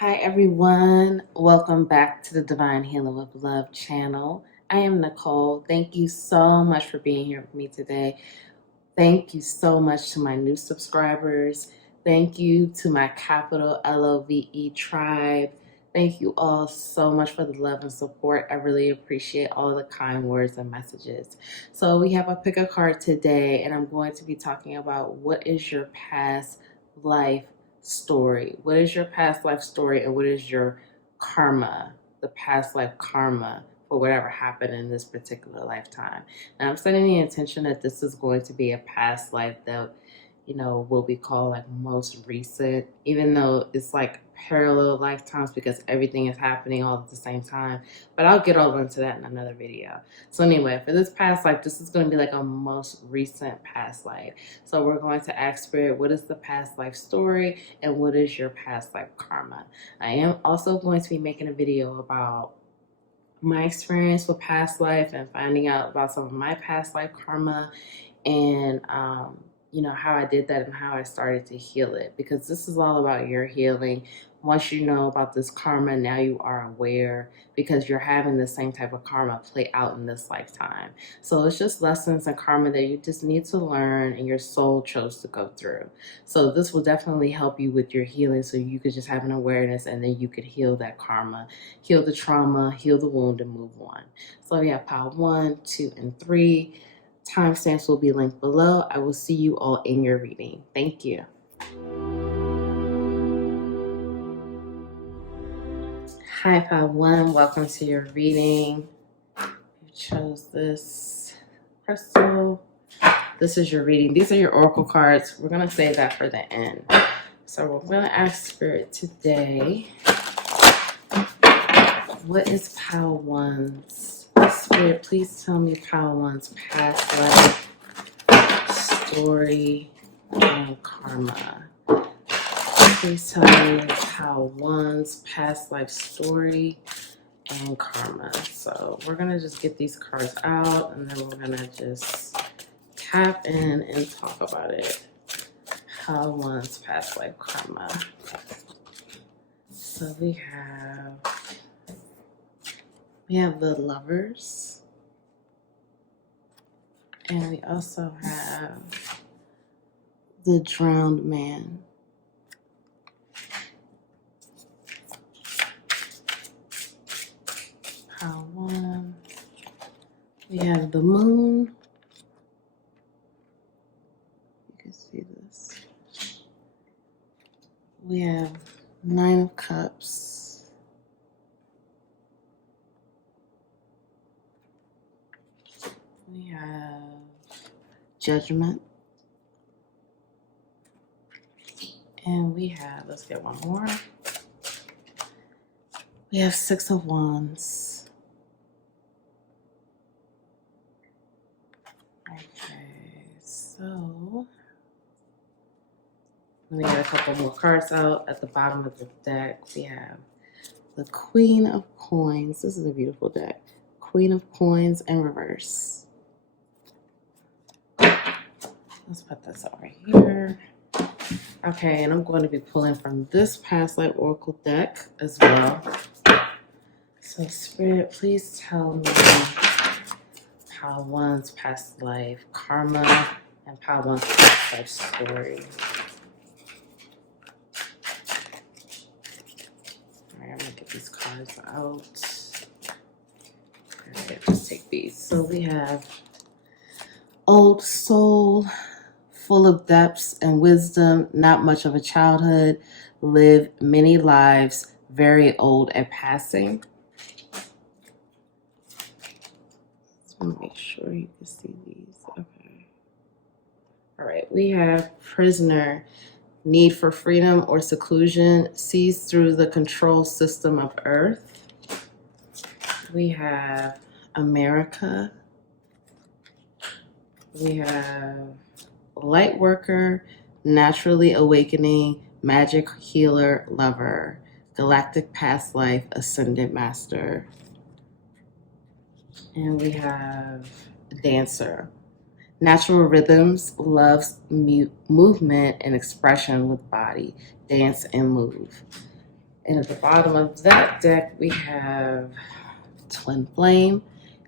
Hi everyone, welcome back to the Divine Healing with Love channel. I am Nicole. Thank you so much for being here with me today. Thank you so much to my new subscribers. Thank you to my capital LOVE tribe. Thank you all so much for the love and support. I really appreciate all the kind words and messages. So we have a pick a card today, and I'm going to be talking about what is your past life story? What is your past life story, and what is your karma, the past life karma for whatever happened in this particular lifetime? Now, I'm setting the intention that this is going to be a past life that, what we call like most recent, even though it's like parallel lifetimes because everything is happening all at the same time. But I'll get all into that in another video. So anyway, for this past life, this is going to be like a most recent past life. So we're going to ask Spirit, what is the past life story and what is your past life karma? I am also going to be making a video about my experience with past life and finding out about some of my past life karma and how I did that and how I started to heal it, because this is all about your healing. Once you know about this karma, now you are aware because you're having the same type of karma play out in this lifetime. So it's just lessons and karma that you just need to learn and your soul chose to go through. So this will definitely help you with your healing, so you could just have an awareness and then you could heal that karma, heal the trauma, heal the wound, and move on. So we have pile 1, 2, and 3. Timestamps will be linked below. I will see you all in your reading. Thank you. Hi, pile 1. Welcome to your reading. You chose this crystal. This is your reading. These are your oracle cards. We're going to save that for the end. So we're going to ask Spirit today, what is pile 1's? Spirit, please tell me pile 1's past life story and karma. Please tell me pile 1's past life story and karma. So we're going to just get these cards out and then we're going to just tap in and talk about it. Pile 1's past life karma. So we have the Lovers, and we also have the Drowned Man. Pile 1. We have the Moon. You can see this. We have 9 of Cups. We have Judgment. And we have, let's get one more. We have 6 of Wands. Okay, so let me get a couple more cards out. At the bottom of the deck, we have the Queen of Coins. This is a beautiful deck. Queen of Coins in reverse. Let's put this over here. Okay, and I'm going to be pulling from this past life oracle deck as well. So Spirit, please tell me pile 1's past life karma and pile 1's past life story. All right, I'm going to get these cards out. All right, let's take these. So we have Old Soul, full of depths and wisdom, not much of a childhood, live many lives, very old at passing. Just want to make sure you can see these. Okay. All right, we have Prisoner, need for freedom or seclusion, sees through the control system of Earth. We have America. We have Lightworker, naturally awakening, magic healer, lover, galactic past life, ascended master. And we have Dancer, natural rhythms, loves movement and expression with body, dance and move. And at the bottom of that deck, we have Twin Flame,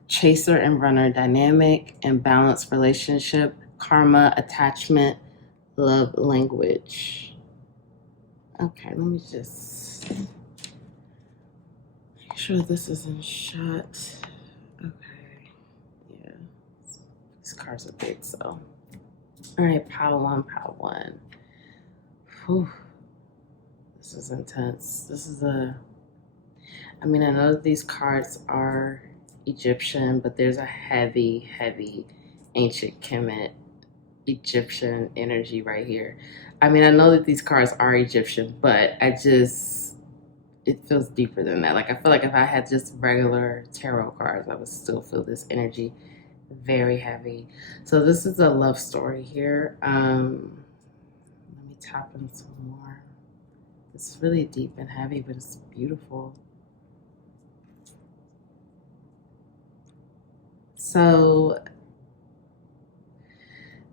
Chaser and Runner Dynamic, and Balanced Relationship, Karma, Attachment, Love Language. Okay, let me just make sure this isn't shut. Okay, yeah, these cards are big, so. All right, pile one. Whew. This is intense. I know that these cards are Egyptian, but there's a heavy, heavy ancient Kemet Egyptian energy right here. I know that these cards are Egyptian, but it feels deeper than that. Like, I feel like if I had just regular tarot cards, I would still feel this energy very heavy. So this is a love story here. Let me tap in some more. It's really deep and heavy, but it's beautiful. So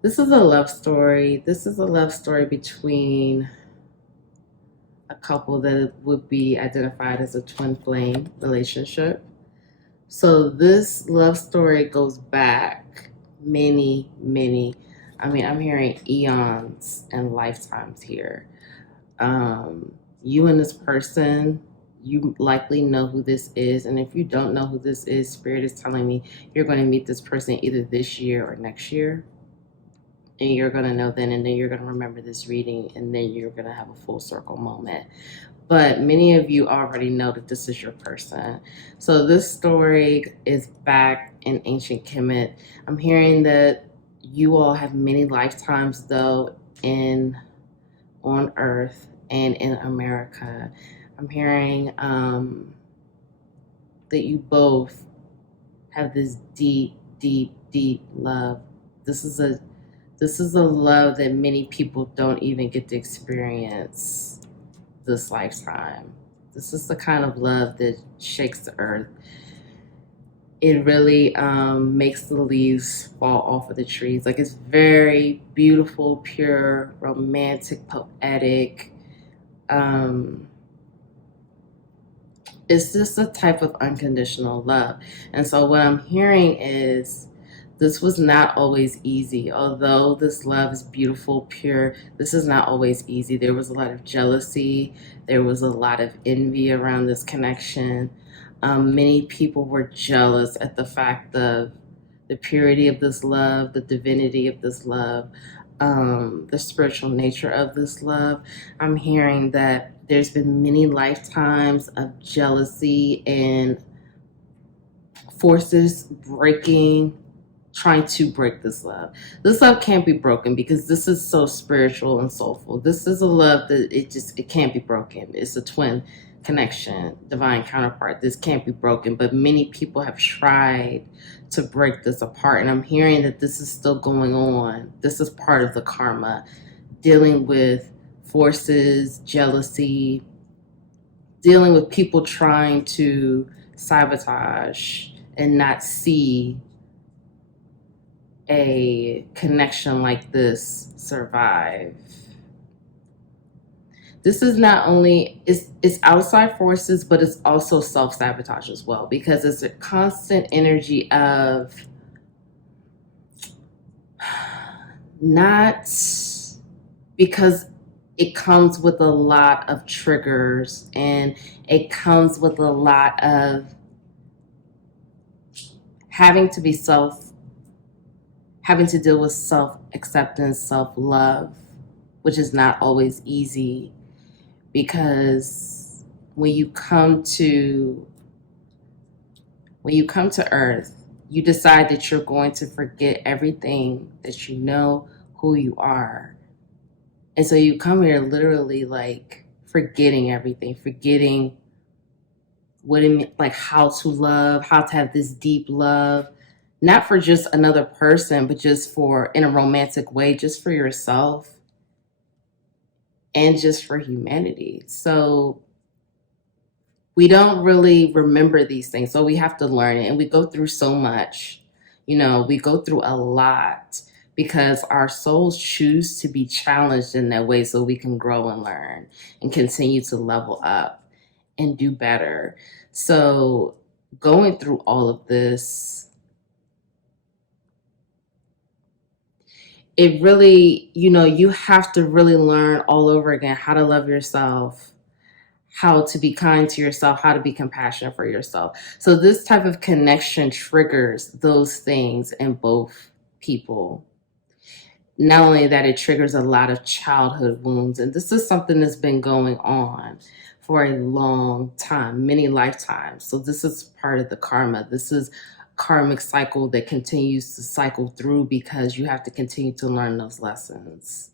this is a love story. This is a love story between a couple that would be identified as a twin flame relationship. So this love story goes back many, I'm hearing eons and lifetimes here. You and this person, you likely know who this is. And if you don't know who this is, Spirit is telling me you're going to meet this person either this year or next year. And you're going to know then, and then you're going to remember this reading, and then you're going to have a full circle moment. But many of you already know that this is your person. So this story is back in ancient Kemet. I'm hearing that you all have many lifetimes, though, on Earth and in America. I'm hearing that you both have this deep, deep, deep love. This is a love that many people don't even get to experience this lifetime. This is the kind of love that shakes the earth. It really makes the leaves fall off of the trees. Like, it's very beautiful, pure, romantic, poetic. It's just a type of unconditional love. And so what I'm hearing is this was not always easy. Although this love is beautiful, pure, this is not always easy. There was a lot of jealousy. There was a lot of envy around this connection. Many people were jealous at the fact of the purity of this love, the divinity of this love, the spiritual nature of this love. I'm hearing that there's been many lifetimes of jealousy and forces trying to break this love. This love can't be broken because this is so spiritual and soulful. This is a love that it can't be broken. It's a twin connection, divine counterpart. This can't be broken, but many people have tried to break this apart. And I'm hearing that this is still going on. This is part of the karma, dealing with forces, jealousy, dealing with people trying to sabotage and not see a connection like this survive. This is not only, it's outside forces, but it's also self-sabotage as well, because it's a constant energy of not, because it comes with a lot of triggers and it comes with a lot of having to deal with self-acceptance, self-love, which is not always easy, because when you come to Earth, you decide that you're going to forget everything that you know, who you are. And so you come here literally like forgetting everything, forgetting what it means, like how to love, how to have this deep love, not for just another person, but just for, in a romantic way, just for yourself and just for humanity. So we don't really remember these things. So we have to learn it. And we go through so much, we go through a lot because our souls choose to be challenged in that way so we can grow and learn and continue to level up. and do better. So going through all of this, it really, you have to really learn all over again how to love yourself, how to be kind to yourself, how to be compassionate for yourself. So this type of connection triggers those things in both people. Not only that, it triggers a lot of childhood wounds. And this is something that's been going on for a long time, many lifetimes. So this is part of the karma. This is karmic cycle that continues to cycle through because you have to continue to learn those lessons.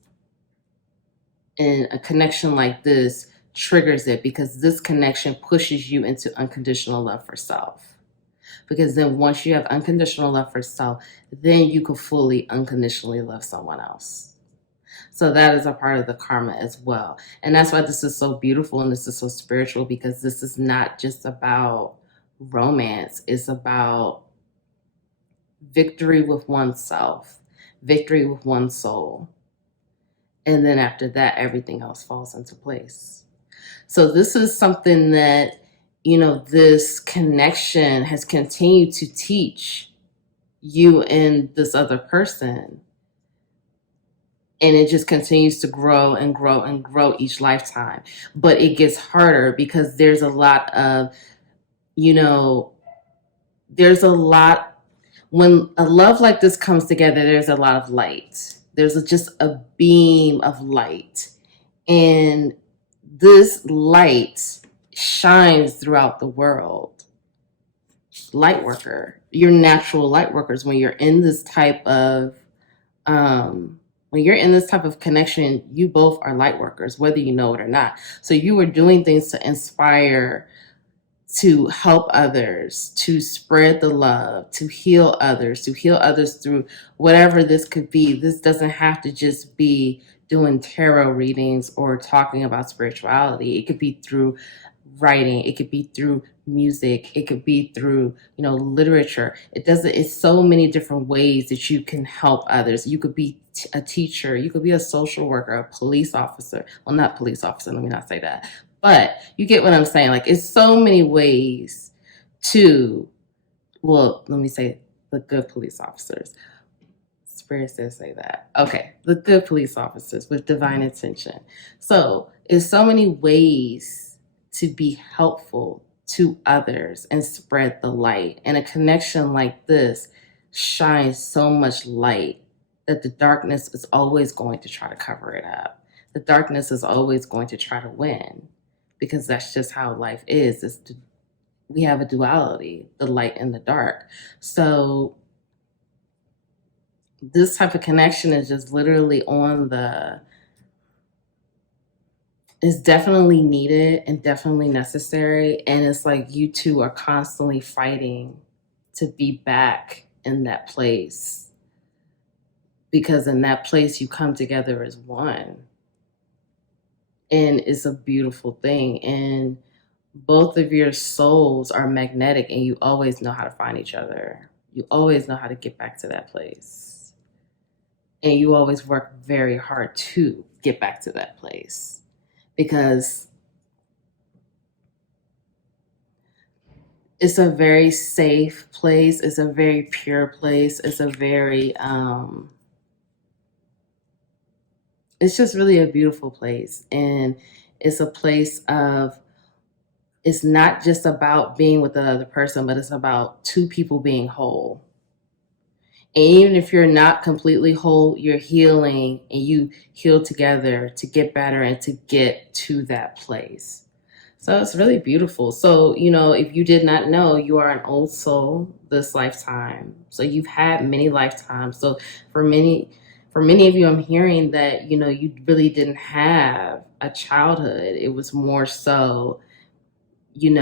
And a connection like this triggers it because this connection pushes you into unconditional love for self. Because then once you have unconditional love for self, then you can fully unconditionally love someone else. So that is a part of the karma as well. And that's why this is so beautiful and this is so spiritual, because this is not just about romance. It's about victory with oneself, victory with one's soul. And then after that, everything else falls into place. So this is something that, this connection has continued to teach you and this other person. And it just continues to grow and grow and grow each lifetime. But it gets harder because there's a lot of, when a love like this comes together, there's a lot of light. There's just a beam of light. And this light shines throughout the world. Lightworker, you're natural light workers. When you're in this type of connection, you both are light workers, whether you know it or not. So you are doing things to inspire, to help others, to spread the love, to heal others through whatever this could be. This doesn't have to just be doing tarot readings or talking about spirituality. It could be through writing, it could be through music, it could be through, literature. It's so many different ways that you can help others. You could be a teacher, you could be a social worker, a police officer. Well, not police officer, let me not say that. But you get what I'm saying. Like, it's so many ways let me say the good police officers. Spirit says say that. Okay, the good police officers with divine intention. So it's so many ways to be helpful to others and spread the light. And a connection like this shines so much light that the darkness is always going to try to cover it up. The darkness is always going to try to win, because that's just how life is. We have a duality, the light and the dark. So this type of connection is just literally is definitely needed and definitely necessary. And it's like you two are constantly fighting to be back in that place, because in that place you come together as one. And it's a beautiful thing. And both of your souls are magnetic, and you always know how to find each other. You always know how to get back to that place. And you always work very hard to get back to that place, because it's a very safe place. It's a very pure place. It's a very, it's just really a beautiful place. And it's a place of, it's not just about being with another person, but it's about two people being whole. And even if you're not completely whole, you're healing, and you heal together to get better and to get to that place. So it's really beautiful. So, if you did not know, you are an old soul this lifetime. So you've had many lifetimes. So for many of you, I'm hearing that, you really didn't have a childhood. It was more so, you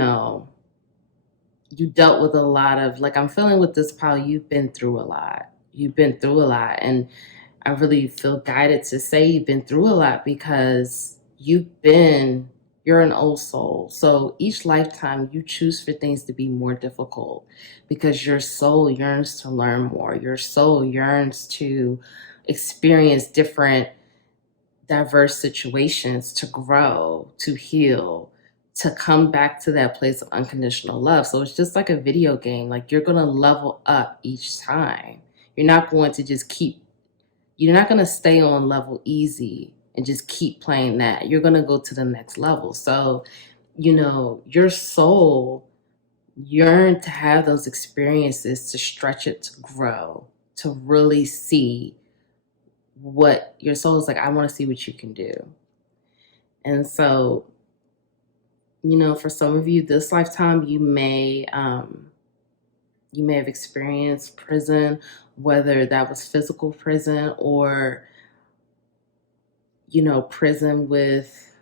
dealt with a lot of, like, I'm feeling with this pile, you've been through a lot. You've been through a lot. And I really feel guided to say you've been through a lot, because you're an old soul. So each lifetime you choose for things to be more difficult, because your soul yearns to learn more. Your soul yearns to experience different diverse situations, to grow, to heal, to come back to that place of unconditional love. So it's just like a video game. Like, you're going to level up each time. You're not going to just you're not going to stay on level easy and just keep playing that. You're going to go to the next level. So, your soul yearned to have those experiences, to stretch it, to grow, to really see what your soul is like. I want to see what you can do. And so, for some of you this lifetime, you may have experienced prison, whether that was physical prison or prison with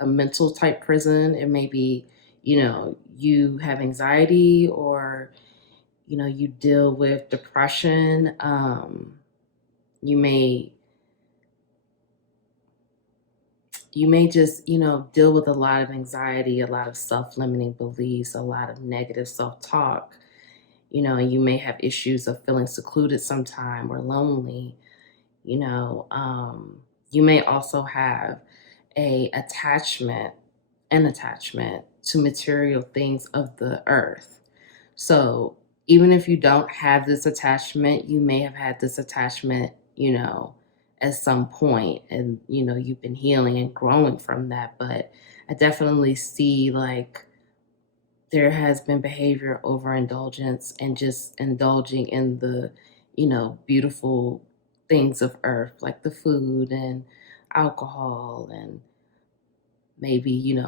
a mental type prison. It may be you have anxiety, or you deal with depression. You may just deal with a lot of anxiety, a lot of self-limiting beliefs, a lot of negative self-talk. And you may have issues of feeling secluded sometime or lonely. You may also have an attachment to material things of the earth. So even if you don't have this attachment, you may have had this attachment, at some point, and you've been healing and growing from that. But I definitely see, like, there has been behavior overindulgence and just indulging in the beautiful things of earth, like the food and alcohol, and maybe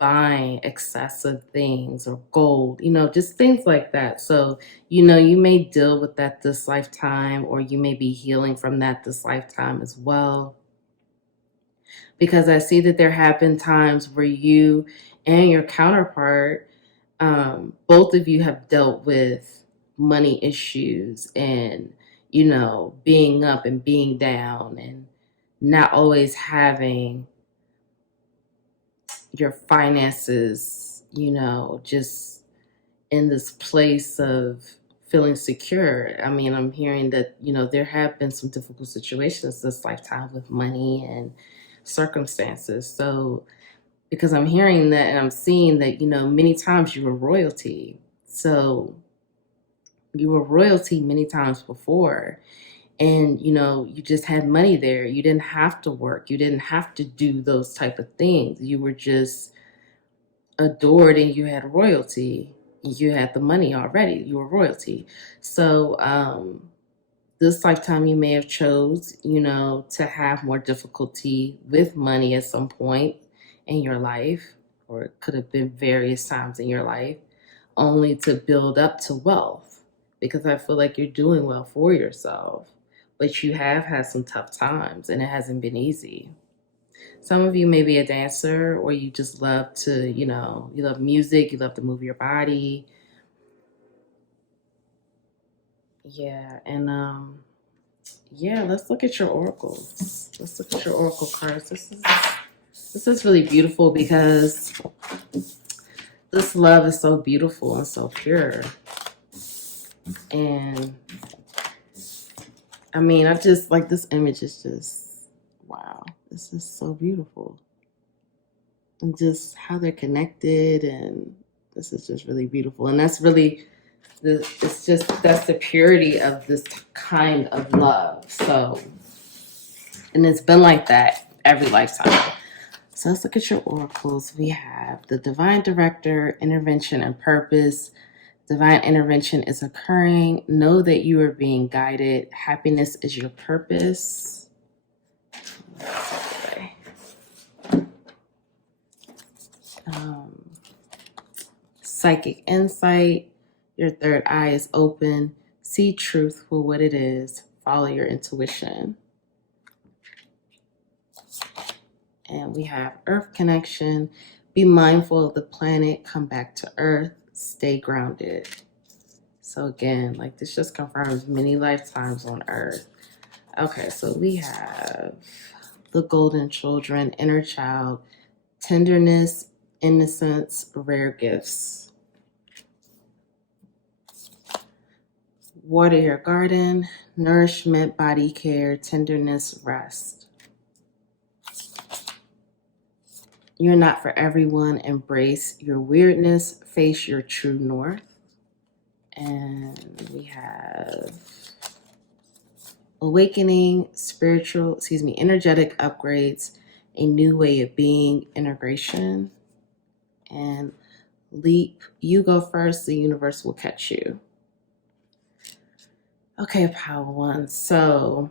buying excessive things or gold, just things like that. So you may deal with that this lifetime, or you may be healing from that this lifetime as well, because I see that there have been times where you and your counterpart, both of you have dealt with money issues, and being up and being down, and not always having your finances, just in this place of feeling secure. I mean, I'm hearing that, there have been some difficult situations this lifetime with money and circumstances. So, because I'm hearing that and I'm seeing that, many times you were royalty. So you were royalty many times before. And, you just had money there. You didn't have to work. You didn't have to do those type of things. You were just adored, and you had royalty. You had the money already. You were royalty. So this lifetime, you may have chose, to have more difficulty with money at some point in your life, or it could have been various times in your life, only to build up to wealth, because I feel like you're doing well for yourself. But you have had some tough times, and it hasn't been easy. Some of you may be a dancer, or you just love to, you love music, you love to move your body. Yeah, and let's look at your oracles. Let's look at your oracle cards. This is really beautiful, because this love is so beautiful and so pure. And I mean, I just like, this image is just, wow, this is so beautiful. And just how they're connected, and this is just really beautiful. And that's really, that's the purity of this kind of love. So, and it's been like that every lifetime. So let's look at your oracles. We have the Divine Director, Intervention and Purpose. Divine intervention is occurring. Know that you are being guided. Happiness is your purpose. Psychic insight. Your third eye is open. See truth for what it is. Follow your intuition. And we have Earth connection. Be mindful of the planet. Come back to Earth. Stay grounded. So again, like, this just confirms many lifetimes on Earth. Okay, so we have the Golden Children, Inner Child, Tenderness, Innocence, Rare Gifts. Water your garden, Nourishment, Body Care, Tenderness, Rest. You're not for everyone. Embrace your weirdness. Face your true north. And we have awakening, energetic upgrades, a new way of being, integration, and leap. You go first, the universe will catch you. Okay, Power One. So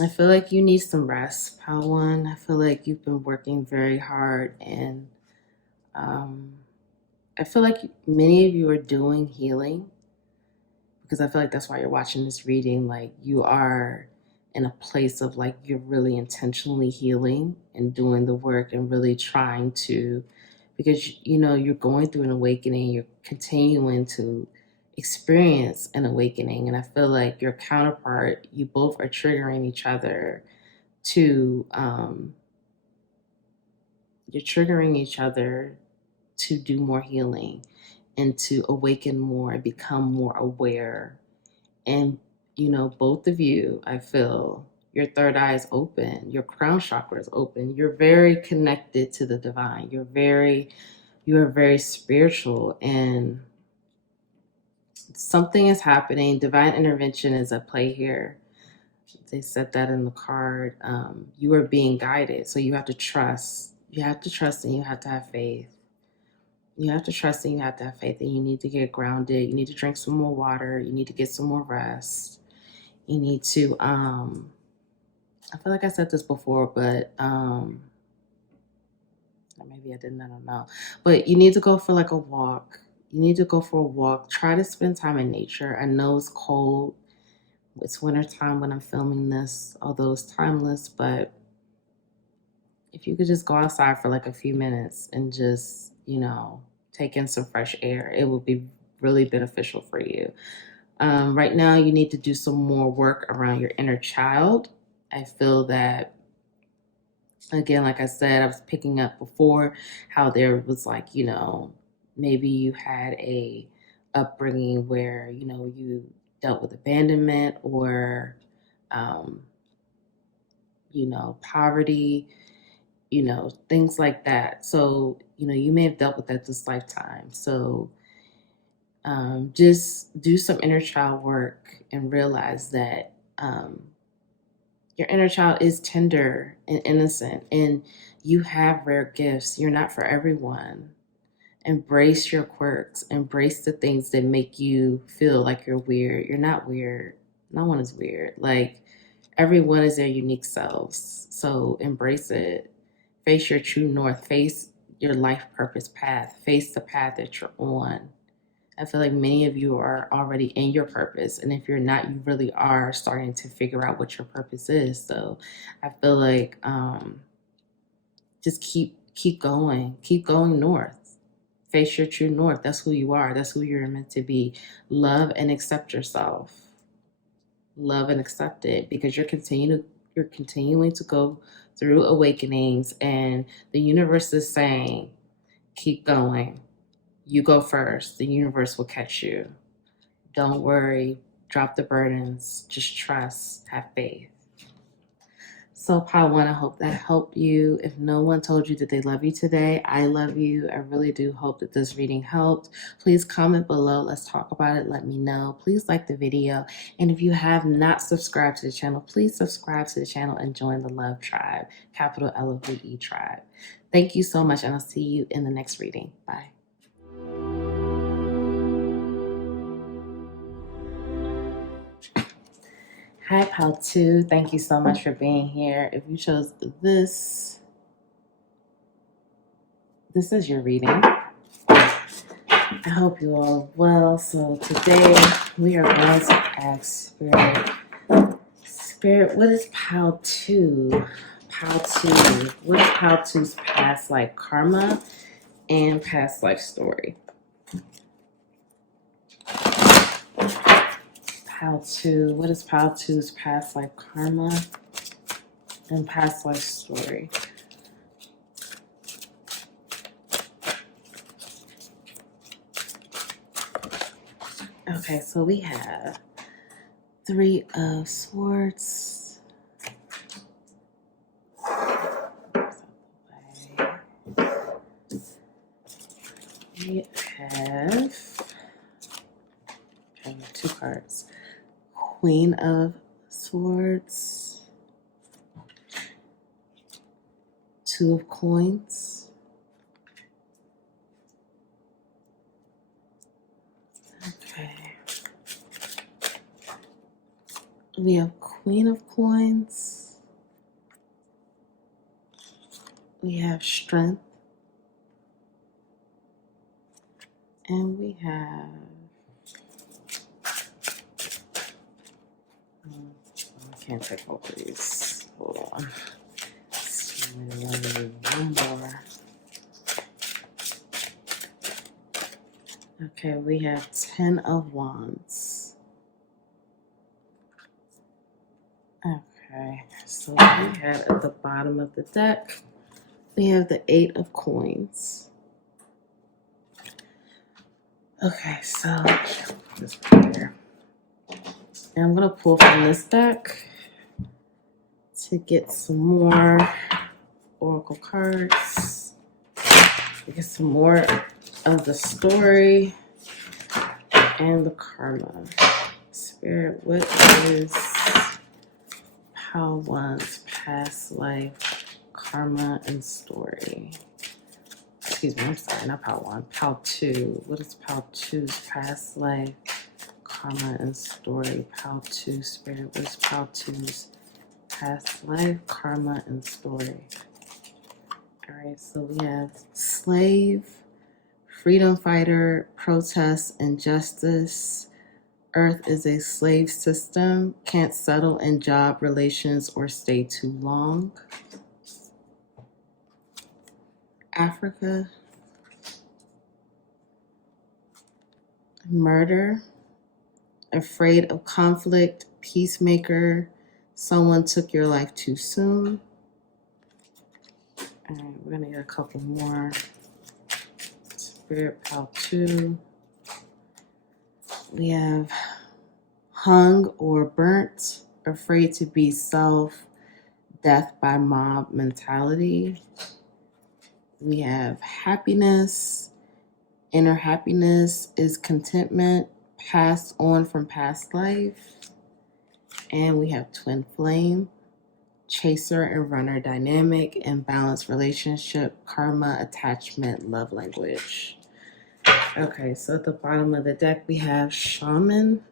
I feel like you need some rest, Power One. I feel like you've been working very hard, and I feel like many of you are doing healing, because I feel like that's why you're watching this reading. Like, you are in a place of like you're really intentionally healing and doing the work and really trying to, because you're going through an awakening, you're continuing to experience an awakening. And I feel like your counterpart, you both are triggering each other to do more healing and to awaken more and become more aware. And both of you, I feel your third eye is open, your crown chakra is open, you're very connected to the divine, you are very spiritual, and something is happening. Divine intervention is at play here. They said that in the card. You are being guided, so you have to trust. You have to trust, and you have to have faith. You have to trust, and you have to have faith, and you need to get grounded. You need to drink some more water. You need to get some more rest. You need to, I feel like I said this before, but maybe I didn't, I don't know. But you need to go for like a walk. You need to go for a walk. Try to spend time in nature. I know it's cold. It's winter time when I'm filming this, although it's timeless, but if you could just go outside for like a few minutes and just, take in some fresh air, it would be really beneficial for you. Right now, you need to do some more work around your inner child. I feel that, again, like I said, I was picking up before how there was like, maybe you had a upbringing where, you dealt with abandonment or, poverty, things like that. So, you may have dealt with that this lifetime. So just do some inner child work and realize that your inner child is tender and innocent, and you have rare gifts. You're not for everyone. Embrace your quirks. Embrace the things that make you feel like you're weird. You're not weird. No one is weird. Like, everyone is their unique selves. So embrace it. Face your true north. Face your life purpose path. Face the path that you're on. I feel like many of you are already in your purpose. And if you're not, you really are starting to figure out what your purpose is. So I feel like just keep going. Keep going north. Face your true north. That's who you are. That's who you're meant to be. Love and accept yourself. Love and accept it, because you're continuing to go through awakenings, and the universe is saying, keep going. You go first. The universe will catch you. Don't worry. Drop the burdens. Just trust. Have faith. So, Power One, I hope that helped you. If no one told you that they love you today, I love you. I really do hope that this reading helped. Please comment below. Let's talk about it. Let me know. Please like the video. And if you have not subscribed to the channel, please subscribe to the channel and join the Love Tribe, capital LOVE Tribe. Thank you so much, and I'll see you in the next reading. Bye. Hi, Pal 2. Thank you so much for being here. If you chose this is your reading. I hope you are well. So today we are going to ask Spirit, what is Pal 2? Pal 2. What is Pal 2's past life karma and past life story? Pal 2. What is Pal 2's past life karma and past life story? Okay, so we have 3 of Swords. We have two cards. Queen of Swords, Two of Coins, okay. We have Queen of Coins, we have Strength, and we have I can't take both of these. Hold on. So maybe I'll need one more. Okay, we have 10 of Wands. Okay, so we have at the bottom of the deck, we have the 8 of Coins. Okay, so this right here. And I'm gonna pull from this deck to get some more oracle cards. To get some more of the story and the karma. Spirit, what is Pile 1's past life, karma, and story? Excuse me, I'm sorry, not Pile 1, Pile 2. What is Pile 2's past life, karma, and story? Pile 2, Spirit, what is Pile 2's past life, karma, and story? Alright, so we have slave, freedom fighter, protest, injustice. Earth is a slave system, can't settle in job relations or stay too long. Africa, murder, afraid of conflict, peacemaker, someone took your life too soon. All right, we're gonna get a couple more. Spirit, Pile 2. We have hung or burnt, afraid to be self, death by mob mentality. We have happiness. Inner happiness is contentment, passed on from past life. And we have twin flame, chaser and runner dynamic, imbalanced relationship, karma, attachment, love language. Okay, so at the bottom of the deck, we have shaman,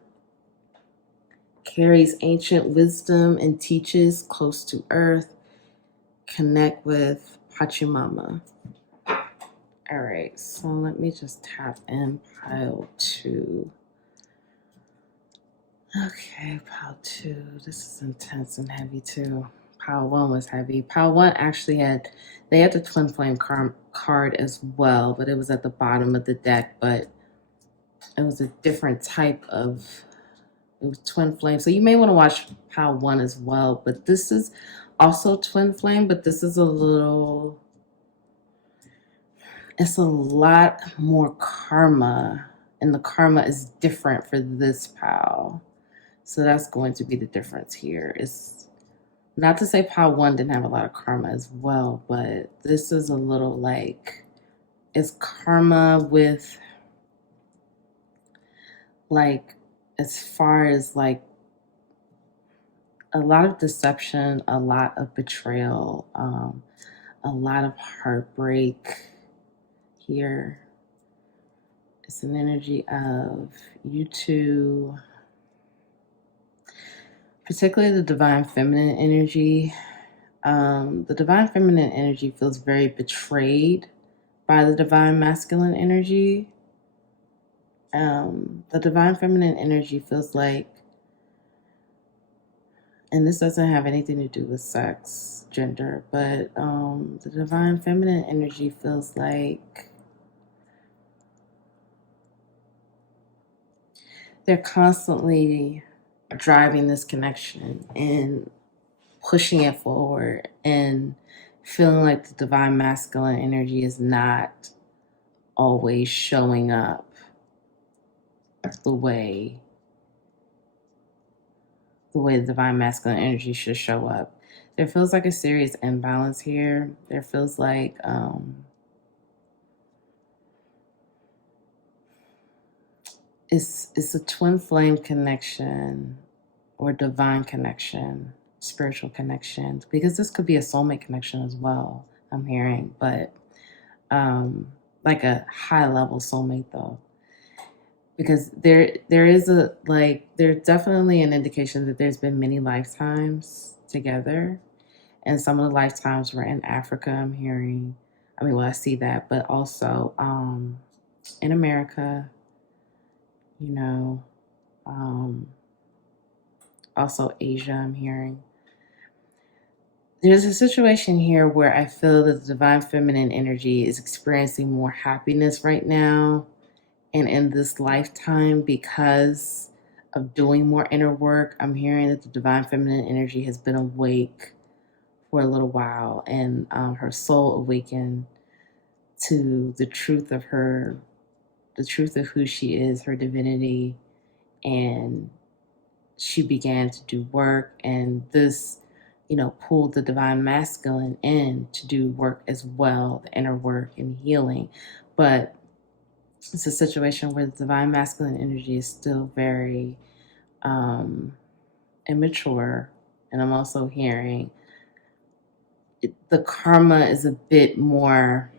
carries ancient wisdom and teaches close to earth, connect with Pachamama. All right, so let me just tap in Pile 2. Okay, Pile 2. This is intense and heavy too. Pile 1 was heavy. Pile 1 actually had the twin flame card as well, but it was at the bottom of the deck, but it was a different type of, it was twin flame. So you may want to watch Pile 1 as well, but this is also twin flame, but this is a little, it's a lot more karma, and the karma is different for this pile. So that's going to be the difference here. It's not to say Pile 1 didn't have a lot of karma as well, but this is a little like, it's karma with like, as far as like a lot of deception, a lot of betrayal, a lot of heartbreak here. It's an energy of you two, particularly the divine feminine energy. The divine feminine energy feels very betrayed by the divine masculine energy. The divine feminine energy feels like, and this doesn't have anything to do with sex, gender, but the divine feminine energy feels like they're constantly driving this connection and pushing it forward and feeling like the divine masculine energy is not always showing up the way the divine masculine energy should show up. There feels like a serious imbalance here. There feels like it's a twin flame connection or divine connection, spiritual connection, because this could be a soulmate connection as well, I'm hearing, but like a high level soulmate though. Because there is a like there's definitely an indication that there's been many lifetimes together, and some of the lifetimes were in Africa, I'm hearing. I mean, well, I see that, but also in America, you know, um, also Asia, I'm hearing. There's a situation here where I feel that the divine feminine energy is experiencing more happiness right now and in this lifetime because of doing more inner work. I'm hearing that the divine feminine energy has been awake for a little while, and her soul awakened to the truth of who she is, her divinity, and she began to do work. And this, pulled the divine masculine in to do work as well, the inner work and healing. But it's a situation where the divine masculine energy is still very immature. And I'm also hearing the karma is a bit more,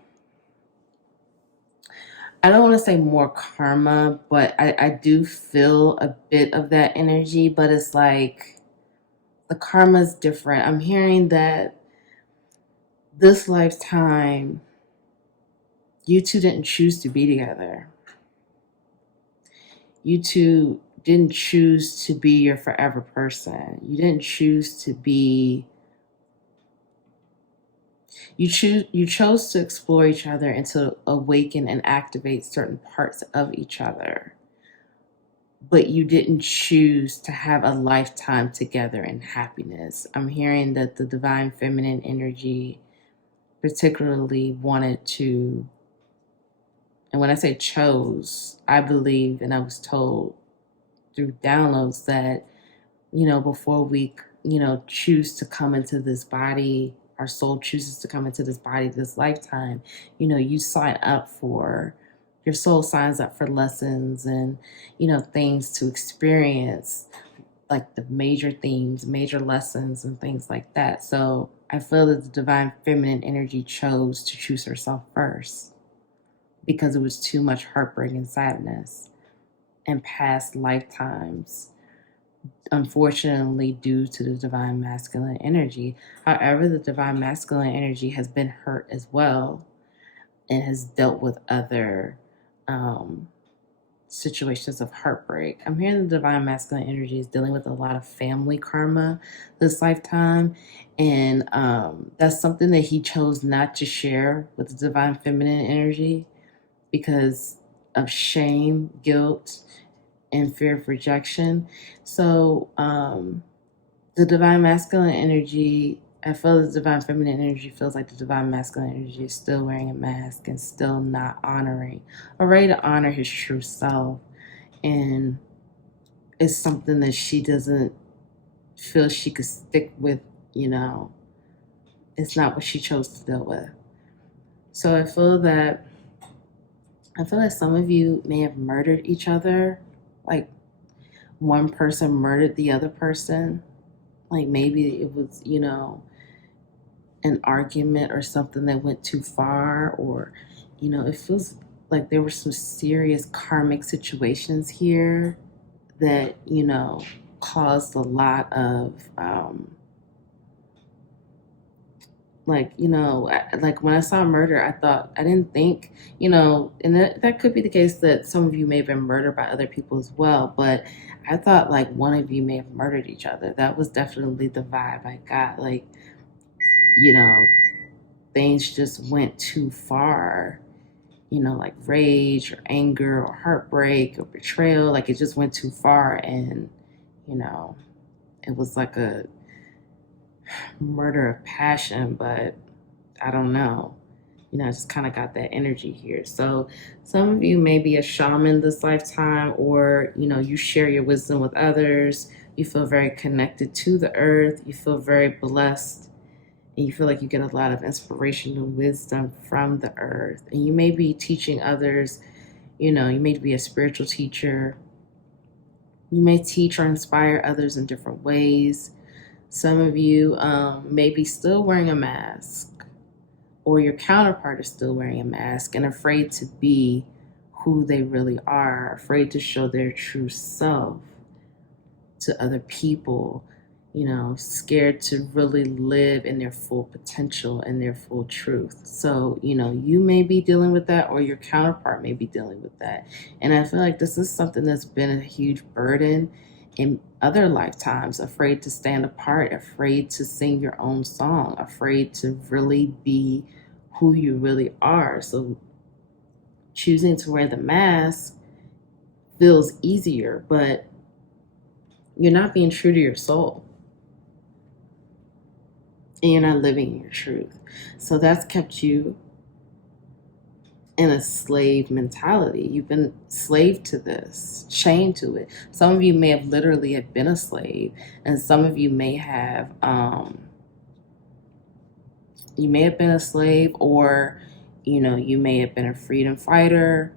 I don't want to say more karma, but I do feel a bit of that energy, but it's like the karma is different. I'm hearing that this lifetime, you two didn't choose to be together. You two didn't choose to be your forever person. You didn't choose to be, you chose to explore each other and to awaken and activate certain parts of each other. But you didn't choose to have a lifetime together in happiness. I'm hearing that the divine feminine energy particularly wanted to, and when I say chose, I believe, and I was told through downloads that, before we, choose to come into this body, our soul chooses to come into this body this lifetime, you sign up for, your soul signs up for lessons and, things to experience, like the major themes, major lessons, and things like that. So I feel that the divine feminine energy chose to choose herself first because it was too much heartbreak and sadness in past lifetimes, unfortunately, due to the divine masculine energy. However, the divine masculine energy has been hurt as well and has dealt with other situations of heartbreak. I'm hearing the divine masculine energy is dealing with a lot of family karma this lifetime, and that's something that he chose not to share with the divine feminine energy because of shame, guilt, and fear of rejection. So the divine masculine energy, I feel the divine feminine energy feels like the divine masculine energy is still wearing a mask and still not honoring, or ready to honor his true self. And it's something that she doesn't feel she could stick with, it's not what she chose to deal with. So I feel that some of you may have murdered each other, like one person murdered the other person. Like maybe it was, an argument or something that went too far, or, it feels like there were some serious karmic situations here that, caused a lot of, like when I saw murder, I didn't think, and that could be the case that some of you may have been murdered by other people as well, but I thought like one of you may have murdered each other. That was definitely the vibe I got. Like, things just went too far, like rage or anger or heartbreak or betrayal. Like it just went too far, and, it was like a murder of passion, but I don't know. I just kind of got that energy here. So some of you may be a shaman this lifetime, or, you share your wisdom with others. You feel very connected to the earth. You feel very blessed, and you feel like you get a lot of inspiration and wisdom from the earth. And you may be teaching others, you may be a spiritual teacher, You may teach or inspire others in different ways. Some of you may be still wearing a mask, or your counterpart is still wearing a mask and afraid to be who they really are, afraid to show their true self to other people, scared to really live in their full potential and their full truth. So, you may be dealing with that, or your counterpart may be dealing with that. And I feel like this is something that's been a huge burden in other lifetimes, afraid to stand apart, afraid to sing your own song, afraid to really be who you really are. So choosing to wear the mask feels easier, but you're not being true to your soul. And you're not living your truth. So that's kept you in a slave mentality. You've been slave to this, chained to it. Some of you may have literally have been a slave, and some of you may have been a slave, or you may have been a freedom fighter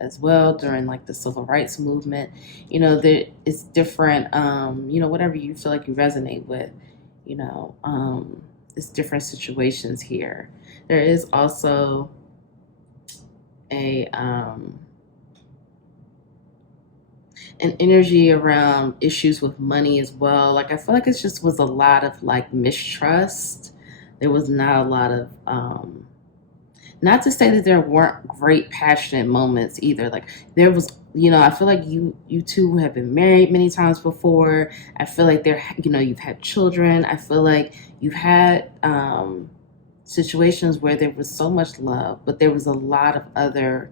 as well during like the civil rights movement. There it's different, whatever you feel like you resonate with, it's different situations here. There is also an energy around issues with money as well. Like I feel like it just was a lot of like mistrust. There was not a lot of not to say that there weren't great passionate moments either. Like there was, I feel like you two have been married many times before. I feel like you've had children. I feel like you've had situations where there was so much love, but there was a lot of other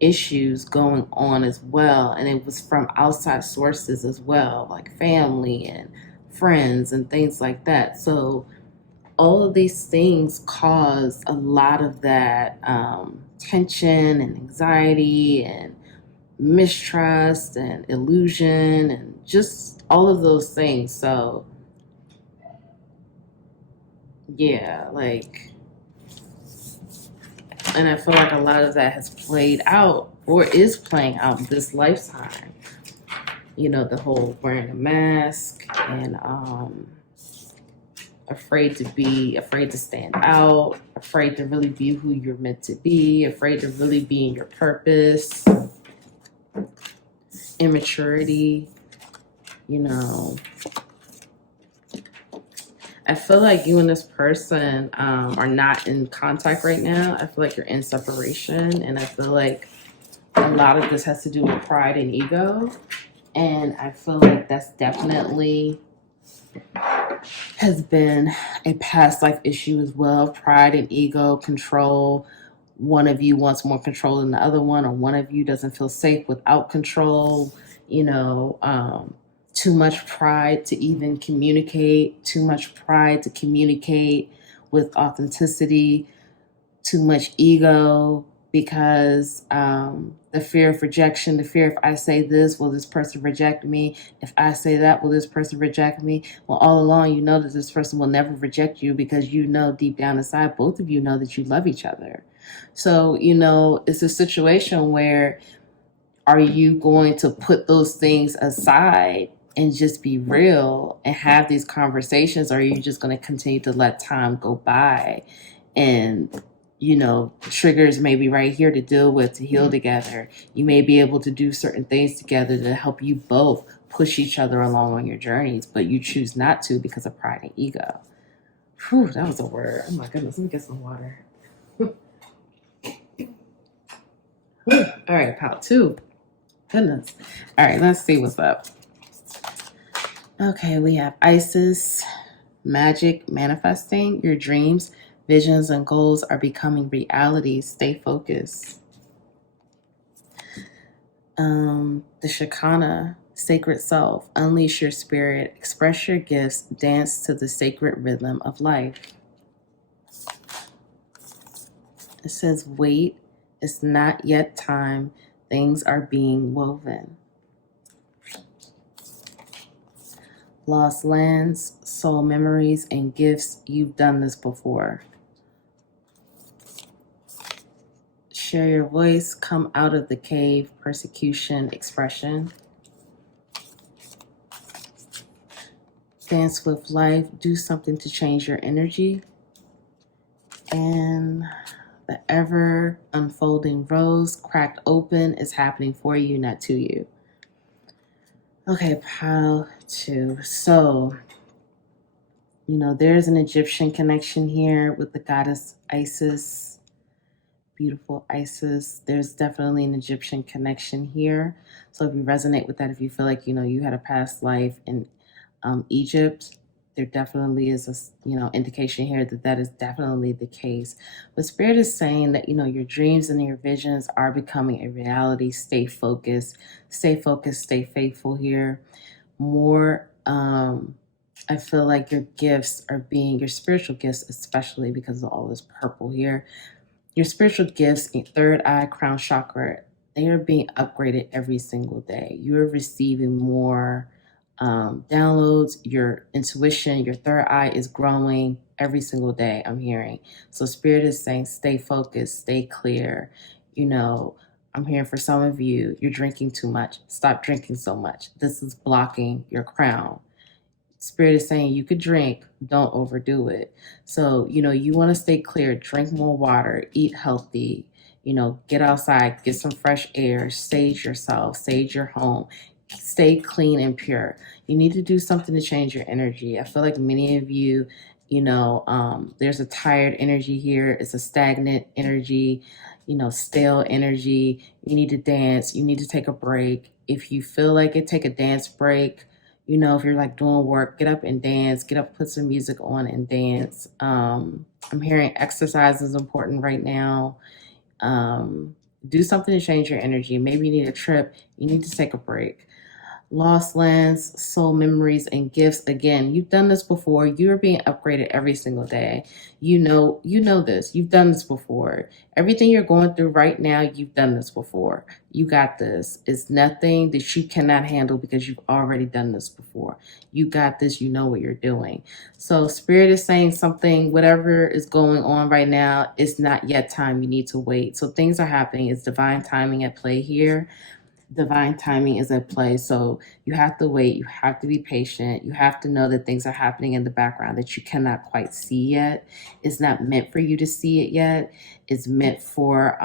issues going on as well. And it was from outside sources as well, like family and friends and things like that. So all of these things cause a lot of that tension and anxiety and mistrust and illusion and just all of those things. So yeah, and I feel like a lot of that has played out or is playing out in this lifetime. The whole wearing a mask and afraid to stand out, afraid to really be who you're meant to be, afraid to really be in your purpose, immaturity, I feel like you and this person are not in contact right now. I feel like you're in separation, and I feel like a lot of this has to do with pride and ego, and I feel like that's definitely has been a past life issue as well. Pride and ego, control. One of you wants more control than the other one, or one of you doesn't feel safe without control. Too much pride to even communicate, too much pride to communicate with authenticity, too much ego because the fear of rejection, the fear if I say this, will this person reject me? If I say that, will this person reject me? Well, all along, you know that this person will never reject you because deep down inside, both of you know that you love each other. So, it's a situation where are you going to put those things aside and just be real and have these conversations? Or are you just going to continue to let time go by and triggers may be right here to deal with, to heal together. You may be able to do certain things together to help you both push each other along on your journeys, but you choose not to because of pride and ego. Whew, that was a word. Oh my goodness, let me get some water. All right, pile 2. Goodness. All right, let's see what's up. Okay, we have Isis, magic, manifesting your dreams. Visions and goals are becoming reality. Stay focused. The Shekinah, sacred self. Unleash your spirit. Express your gifts. Dance to the sacred rhythm of life. It says, wait. It's not yet time. Things are being woven. Lost lands, soul memories, and gifts. You've done this before. Share your voice, come out of the cave, persecution, expression. Dance with life. Do something to change your energy. And the ever unfolding rose cracked open is happening for you, not to you. Okay, pile 2. So, there's an Egyptian connection here with the goddess Isis, beautiful Isis. There's definitely an Egyptian connection here. So if you resonate with that, if you feel like, you had a past life in Egypt, there definitely is a, indication here that that is definitely the case. But Spirit is saying that, your dreams and your visions are becoming a reality. Stay focused, stay faithful here. More, I feel like your gifts are being, your spiritual gifts, especially because of all this purple here, your spiritual gifts in third eye, crown chakra, they are being upgraded every single day. You're receiving more downloads. Your intuition, your third eye is growing every single day, I'm hearing. So Spirit is saying, stay focused, stay clear. I'm hearing for some of you, you're drinking too much. Stop drinking so much. This is blocking your crown. Spirit is saying you could drink, don't overdo it. So, you want to stay clear, drink more water, eat healthy, get outside, get some fresh air, sage yourself, sage your home, stay clean and pure. You need to do something to change your energy. I feel like many of you, there's a tired energy here. It's a stagnant energy, stale energy. You need to dance. You need to take a break. If you feel like it, take a dance break. If you're like doing work, get up and dance, get up, put some music on and dance. I'm hearing exercise is important right now. Do something to change your energy. Maybe you need a trip. You need to take a break. Lost lands, soul memories, and gifts. Again, you've done this before. You're being upgraded every single day. You know this. You've done this before. Everything you're going through right now, you've done this before. You got this. It's nothing that you cannot handle because you've already done this before. You got this. You know what you're doing. So Spirit is saying something, whatever is going on right now, it's not yet time. You need to wait. So things are happening. It's divine timing at play here. Divine timing is at play. So you have to wait. You have to be patient. You have to know that things are happening in the background that you cannot quite see yet. It's not meant for you to see it yet. It's meant for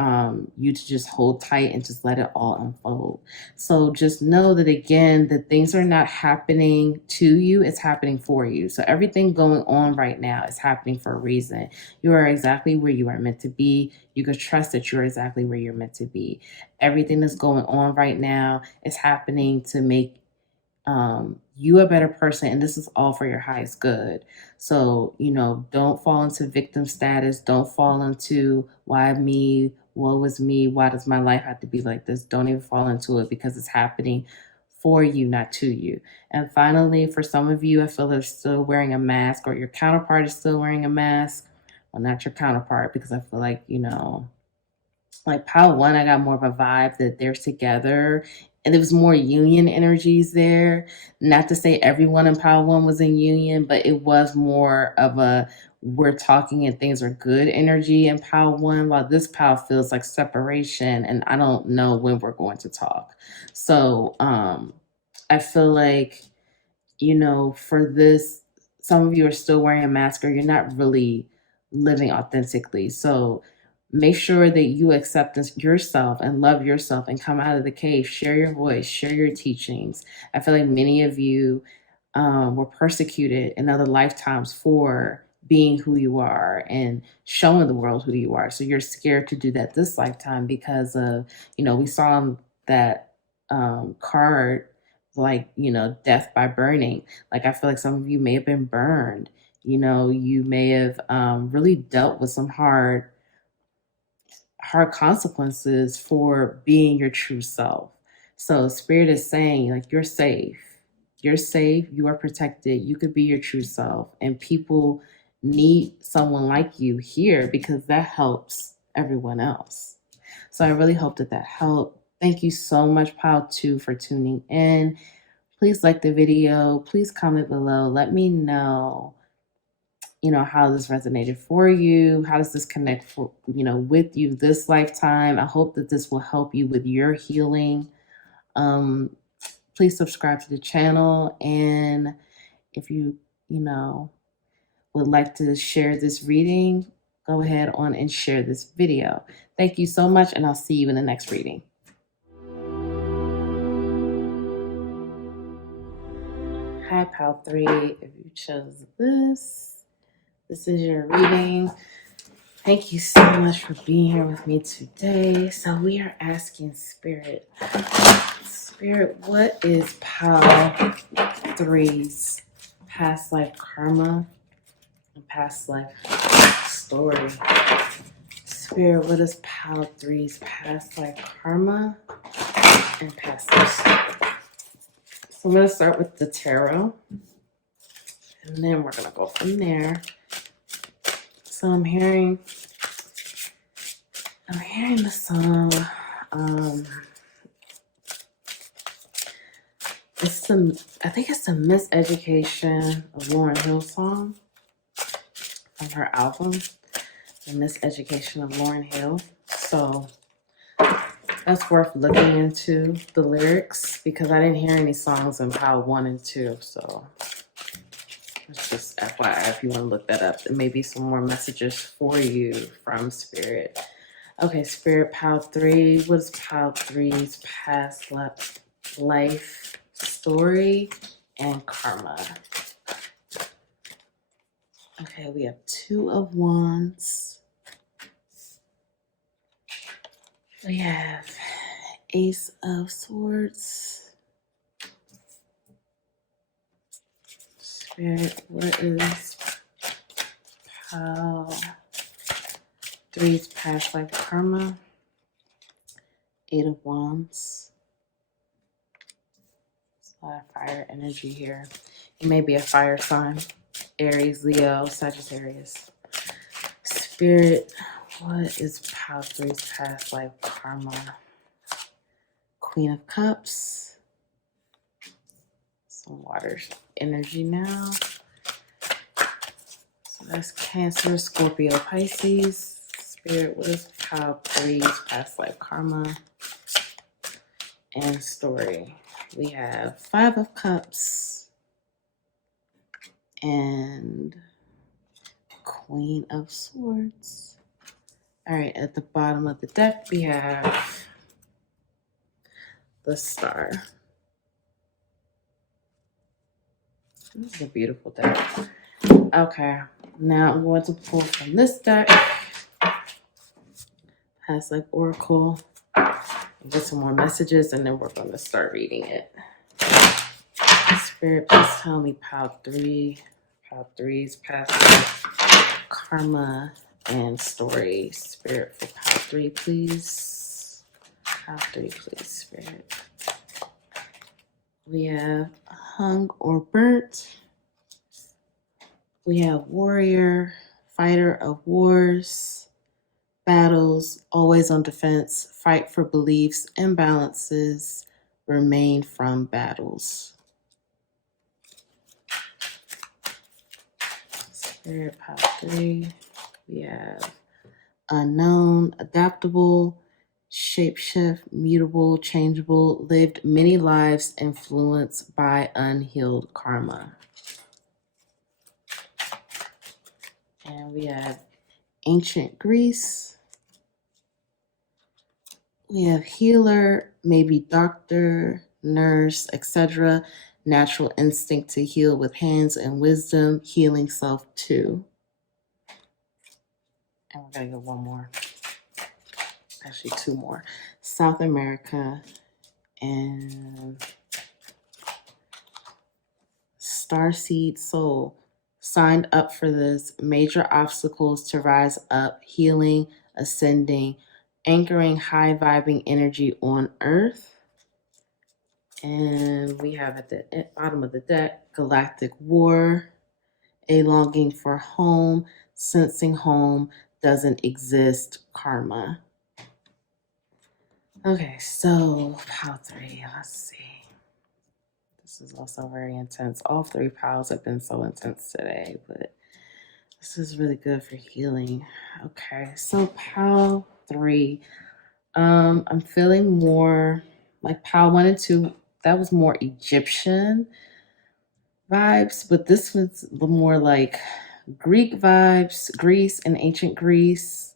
you to just hold tight and just let it all unfold. So just know that, again, that things are not happening to you. It's happening for you. So everything going on right now is happening for a reason. You are exactly where you are meant to be. You can trust that you're exactly where you're meant to be. Everything that's going on right now is happening to make you a better person, and this is all for your highest good. So, don't fall into victim status. Don't fall into why me, woe is me, why does my life have to be like this? Don't even fall into it because it's happening for you, not to you. And finally, for some of you, I feel they're still wearing a mask, or your counterpart is still wearing a mask. Well, not your counterpart, because I feel like, like pile 1, I got more of a vibe that they're together, and there was more union energies there. Not to say everyone in pile 1 was in union, but it was more of a we're talking and things are good energy in pile 1, while this pile feels like separation and I don't know when we're going to talk. So I feel like, for this, some of you are still wearing a mask, or you're not really living authentically. So make sure that you accept yourself and love yourself and come out of the cave. Share your voice, share your teachings. I feel like many of you were persecuted in other lifetimes for being who you are and showing the world who you are. So you're scared to do that this lifetime because of, we saw that card, like, death by burning. Like, I feel like some of you may have been burned. You may have really dealt with some hard consequences for being your true self. So Spirit is saying, like, you're safe. You're safe. You are protected. You could be your true self. And people need someone like you here because that helps everyone else. So I really hope that helped. Thank you so much, Pile 2, for tuning in. Please like the video. Please comment below. Let me know, how this resonated for you. How does this connect with you this lifetime? I hope that this will help you with your healing. Please subscribe to the channel, and if you would like to share this reading, go ahead on and share this video. Thank you so much, and I'll see you in the next reading. Hi, Pal 3. If you chose this is your reading. Thank you so much for being here with me today. So we are asking Spirit, what is Pal 3's past life karma and past life story? Spirit, what is Pal 3's past life karma and past life story? So I'm going to start with the tarot, and then we're going to go from there. So I'm hearing the song. I think it's the Miseducation of Lauryn Hill song from her album, The Miseducation of Lauryn Hill. So that's worth looking into the lyrics, because I didn't hear any songs in Pile 1 and 2. So it's just FYI if you want to look that up. There may be some more messages for you from Spirit. Okay, Spirit, Pile 3. What is Pile 3's past life story and karma? Okay, we have 2 of Wands. We have Ace of Swords. Spirit, what is Pile 3's past life karma? 8 of Wands. There's a lot of fire energy here. It may be a fire sign. Aries, Leo, Sagittarius. Spirit, what is Pile 3's past life karma? Queen of Cups. Some water energy now. So that's Cancer, Scorpio, Pisces. Spirit, what is Pile 3's past life karma and story? We have 5 of Cups and Queen of Swords. All right, at the bottom of the deck, we have the Star. This is a beautiful deck. Okay, now I'm going to pull from this deck, past life oracle, and get some more messages, and then we're going to start reading it. Spirit, please tell me Pile 3's past life karma and story. Spirit, for Pile 3, please. Pile 3, please, Spirit. We have hung or burnt. We have warrior, fighter of wars, battles, always on defense, fight for beliefs, imbalances, remain from battles. Spirit, Pile 3. We have unknown, adaptable, shapeshift, mutable, changeable, lived many lives influenced by unhealed karma. And we have ancient Greece. We have healer, maybe doctor, nurse, etc. Natural instinct to heal with hands and wisdom, healing self too. And we're going to get one more. Actually, 2 more. South America and Starseed Soul. Signed up for this. Major obstacles to rise up. Healing, ascending, anchoring high vibing energy on earth. And we have at the bottom of the deck, galactic war, a longing for home, sensing home doesn't exist, karma. Okay, so Pile 3, let's see. This is also very intense. All 3 piles have been so intense today, but this is really good for healing. Okay, so Pile 3, I'm feeling more like Pile 1 and 2. That was more Egyptian. vibes, but this was more like Greek vibes, Greece and ancient Greece,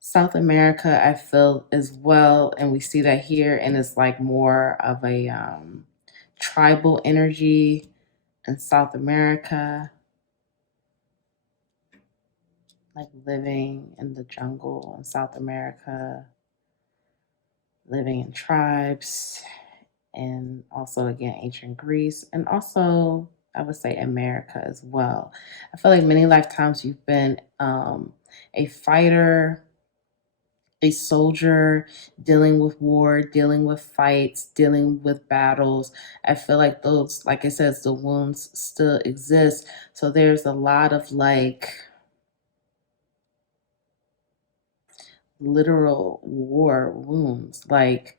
South America, I feel as well. And we see that here, and it's like more of a tribal energy in South America, like living in the jungle in South America, living in tribes, and also again ancient Greece, and also I would say America as well. I feel like many lifetimes you've been a fighter, a soldier, dealing with war, dealing with fights, dealing with battles. I feel like those, like I said, the wounds still exist. So there's a lot of like literal war wounds, like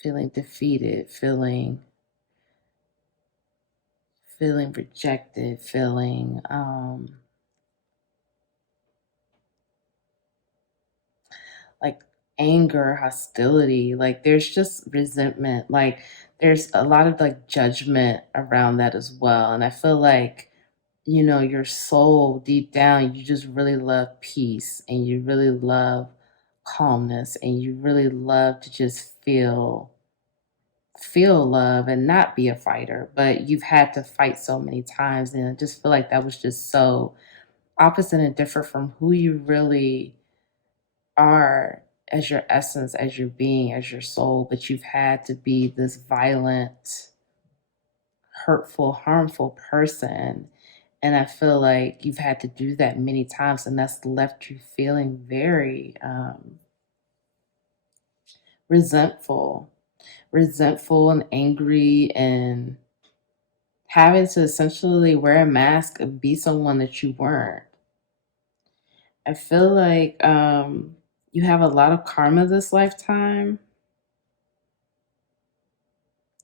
feeling defeated, feeling rejected, feeling like anger, hostility, like there's just resentment, like there's a lot of like judgment around that as well. And I feel like, your soul deep down, you just really love peace and you really love calmness and you really love to just feel love and not be a fighter, but you've had to fight so many times. And I just feel like that was just so opposite and different from who you really are as your essence, as your being, as your soul. But you've had to be this violent, hurtful, harmful person. And I feel like you've had to do that many times, and that's left you feeling very resentful, resentful and angry, and having to essentially wear a mask and be someone that you weren't. I feel like you have a lot of karma this lifetime.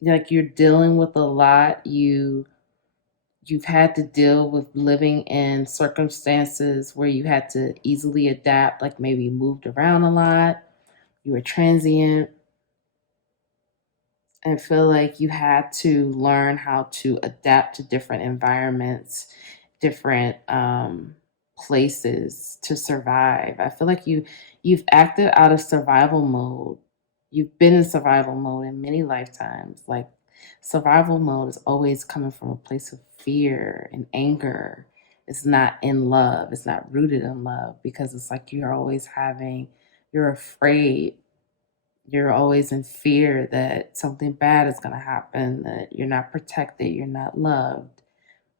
Like you're dealing with a lot. You've had to deal with living in circumstances where you had to easily adapt, like maybe you moved around a lot, you were transient, and feel like you had to learn how to adapt to different environments, different places to survive. I feel like you've acted out of survival mode. You've been in survival mode in many lifetimes. Like survival mode is always coming from a place of fear and anger. It's not in love. It's not rooted in love because it's like you're afraid, you're always in fear that something bad is going to happen, that you're not protected, you're not loved.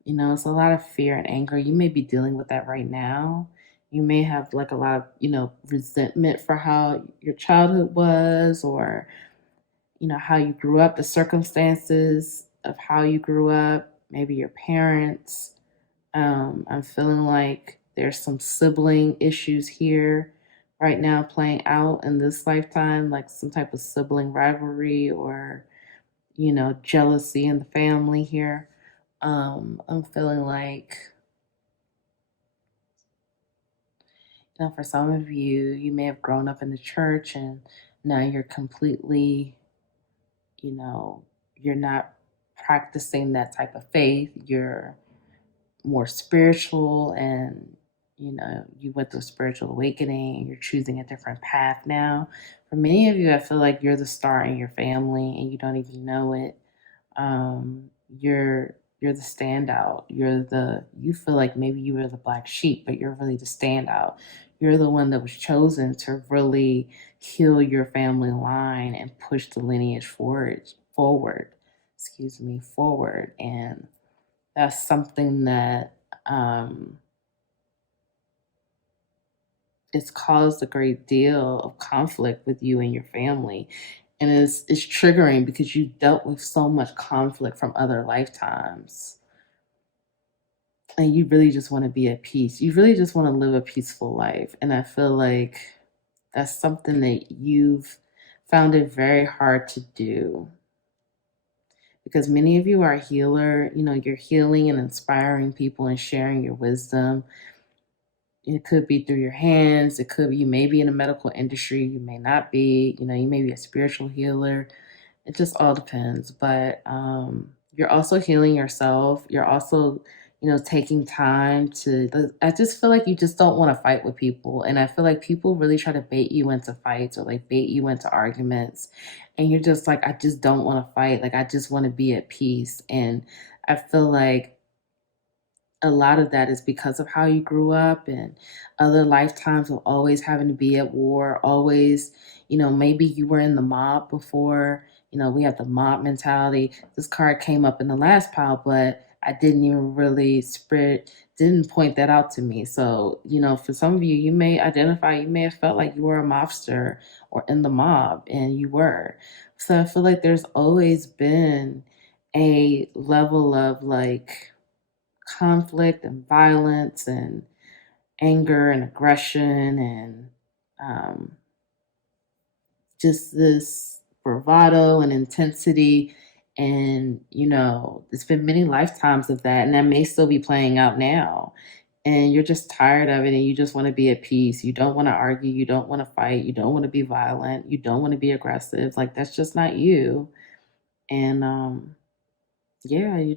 It's a lot of fear and anger. You may be dealing with that right now. You may have like a lot of, resentment for how your childhood was, or, how you grew up, the circumstances of how you grew up, maybe your parents. I'm feeling like there's some sibling issues here right now playing out in this lifetime, like some type of sibling rivalry or, jealousy in the family here. I'm feeling like, for some of you, you may have grown up in the church and now you're completely, you know, you're not practicing that type of faith. You're more spiritual, and you went through a spiritual awakening and you're choosing a different path now. For many of you, I feel like you're the star in your family and you don't even know it. You're the standout. You feel like maybe you were the black sheep, but you're really the standout. You're the one that was chosen to really heal your family line and push the lineage forward, excuse me, forward. And that's something that it's caused a great deal of conflict with you and your family. And it's triggering because you dealt with so much conflict from other lifetimes. And you really just want to be at peace. You really just want to live a peaceful life. And I feel like that's something that you've found it very hard to do, because many of you are a healer. You're healing and inspiring people and sharing your wisdom. It could be through your hands. It could be you may be in the medical industry. You may not be. You may be a spiritual healer. It just all depends. But you're also healing yourself. You're also, taking time to, I just feel like you just don't want to fight with people. And I feel like people really try to bait you into fights or like bait you into arguments. And you're just like, I just don't want to fight. Like, I just want to be at peace. And I feel like a lot of that is because of how you grew up and other lifetimes of always having to be at war, always, maybe you were in the mob before. We have the mob mentality. This card came up in the last pile, but I didn't even really didn't point that out to me. So, for some of you, you may identify, you may have felt like you were a mobster or in the mob, and you were. So I feel like there's always been a level of like, conflict and violence and anger and aggression and um, just this bravado and intensity. And, it's been many lifetimes of that, and that may still be playing out now. And you're just tired of it and you just want to be at peace. You don't want to argue. You don't want to fight. You don't want to be violent. You don't want to be aggressive. Like, that's just not you. And yeah, you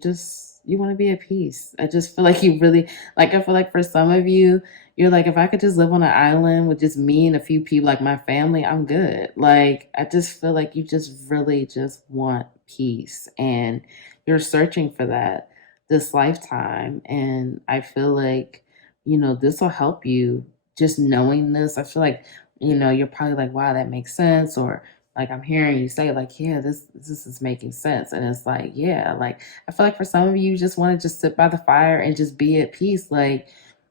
want to be at peace. I just feel like you really, like, I feel like for some of you, you're like, if I could just live on an island with just me and a few people, like my family, I'm good. Like, I just feel like you just really just want peace, and you're searching for that this lifetime. And I feel like, this will help you just knowing this. I feel like, you're probably like, wow, that makes sense. Or like, I'm hearing you say like, yeah, this is making sense. And it's like, yeah, like, I feel like for some of you, you just want to just sit by the fire and just be at peace. Like,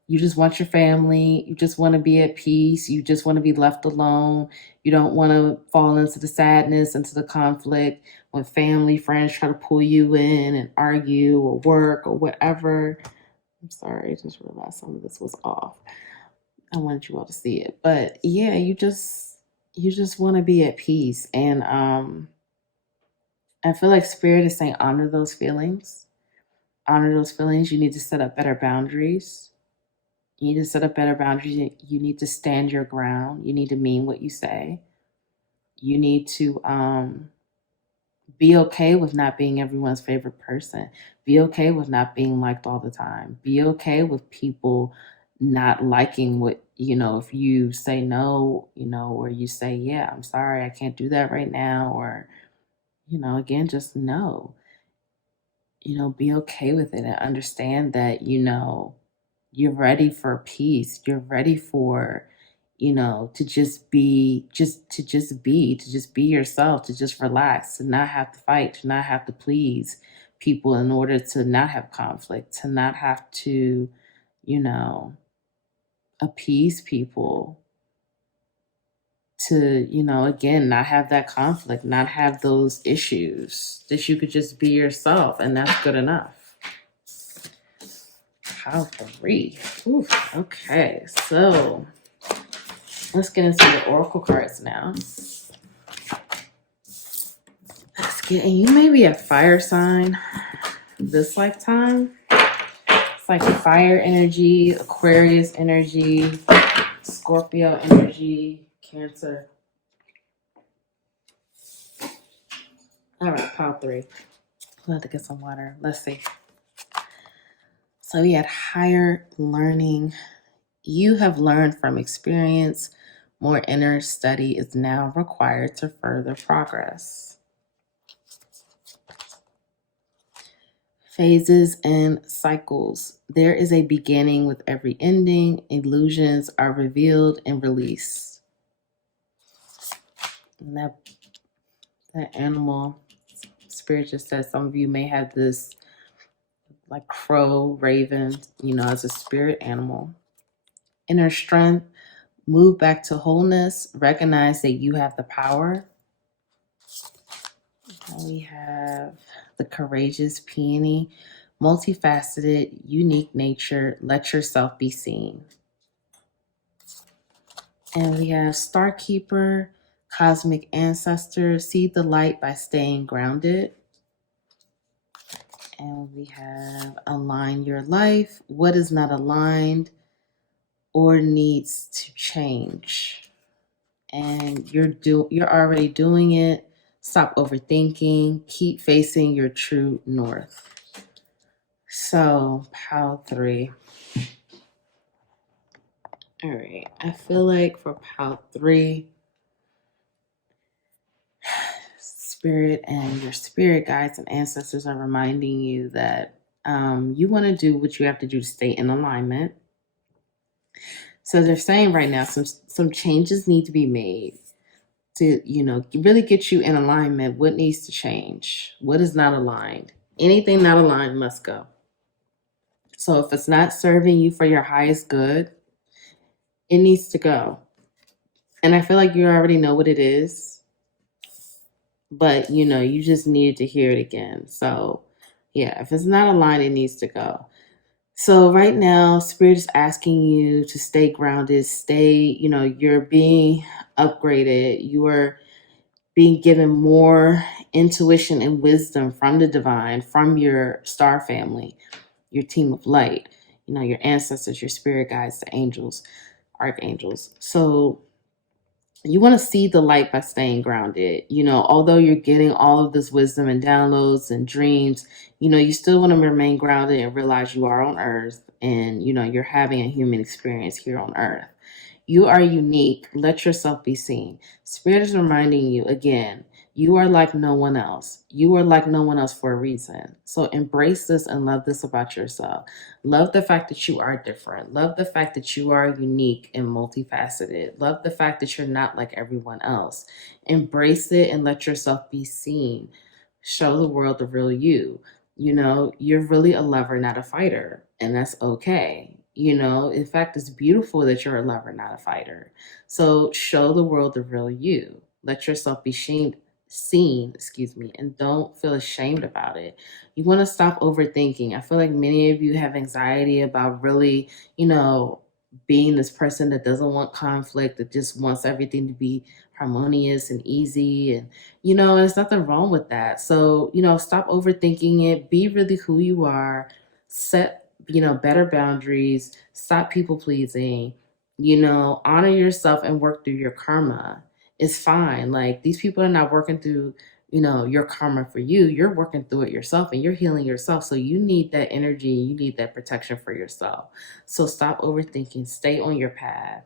you just want your family. You just want to be at peace. You just want to be left alone. You don't want to fall into the sadness, into the conflict when family, friends try to pull you in and argue or work or whatever. I'm sorry, I just realized some of this was off. I wanted you all to see it. But yeah, you just want to be at peace. And I feel like spirit is saying honor those feelings. Honor those feelings. You need to set up better boundaries. You need to set up better boundaries. You need to stand your ground. You need to mean what you say. You need to be okay with not being everyone's favorite person. Be okay with not being liked all the time. Be okay with people not liking what, if you say no, or you say, yeah, I'm sorry, I can't do that right now. Or, again, just no. Be okay with it and understand that, you're ready for peace. You're ready for, to just be, to just be yourself, to just relax, to not have to fight, to not have to please people in order to not have conflict, to not have to, you know, appease people, to, again, not have that conflict, not have those issues, that you could just be yourself, and that's good enough. Pile 3. Oof, okay, so let's get into the oracle cards now. And you may be a fire sign this lifetime. It's like fire energy, Aquarius energy, Scorpio energy, Cancer. All right, pile 3. We'll have to get some water. Let's see. So we had higher learning. You have learned from experience. More inner study is now required to further progress. Phases and cycles. There is a beginning with every ending. Illusions are revealed and released. And that animal spirit just says some of you may have this like crow, raven, as a spirit animal. Inner strength. Move back to wholeness. Recognize that you have the power. And we have the courageous peony. Multifaceted, unique nature. Let yourself be seen. And we have Star Keeper, cosmic ancestor. See the light by staying grounded. And we have align your life. What is not aligned or needs to change? And you're already doing it. Stop overthinking. Keep facing your true north. So, pile 3. All right. I feel like for pile 3, spirit and your spirit guides and ancestors are reminding you that you want to do what you have to do to stay in alignment. So they're saying right now some changes need to be made to, really get you in alignment. What needs to change? What is not aligned? Anything not aligned must go. So if it's not serving you for your highest good, it needs to go. And I feel like you already know what it is, but you just needed to hear it again. So yeah, if it's not aligned, it needs to go. So right now, Spirit is asking you to stay grounded, you're being upgraded. You are being given more intuition and wisdom from the divine, from your star family, your team of light, your ancestors, your spirit guides, the angels, archangels. So you want to see the light by staying grounded. Although you're getting all of this wisdom and downloads and dreams, you still want to remain grounded and realize you are on earth and, you're having a human experience here on earth. You are unique. Let yourself be seen. Spirit is reminding you again, you are like no one else. You are like no one else for a reason. So embrace this and love this about yourself. Love the fact that you are different. Love the fact that you are unique and multifaceted. Love the fact that you're not like everyone else. Embrace it and let yourself be seen. Show the world the real you. You're really a lover, not a fighter, and that's okay. In fact, it's beautiful that you're a lover, not a fighter. So show the world the real you. Let yourself be seen, and don't feel ashamed about it. You want to stop overthinking. I feel like many of you have anxiety about really, being this person that doesn't want conflict, that just wants everything to be harmonious and easy. And, there's nothing wrong with that. So, stop overthinking it. Be really who you are. Set, better boundaries. Stop people pleasing. Honor yourself and work through your karma. It's fine. Like, these people are not working through, your karma for you. You're working through it yourself and you're healing yourself. So you need that energy. You need that protection for yourself. So stop overthinking. Stay on your path.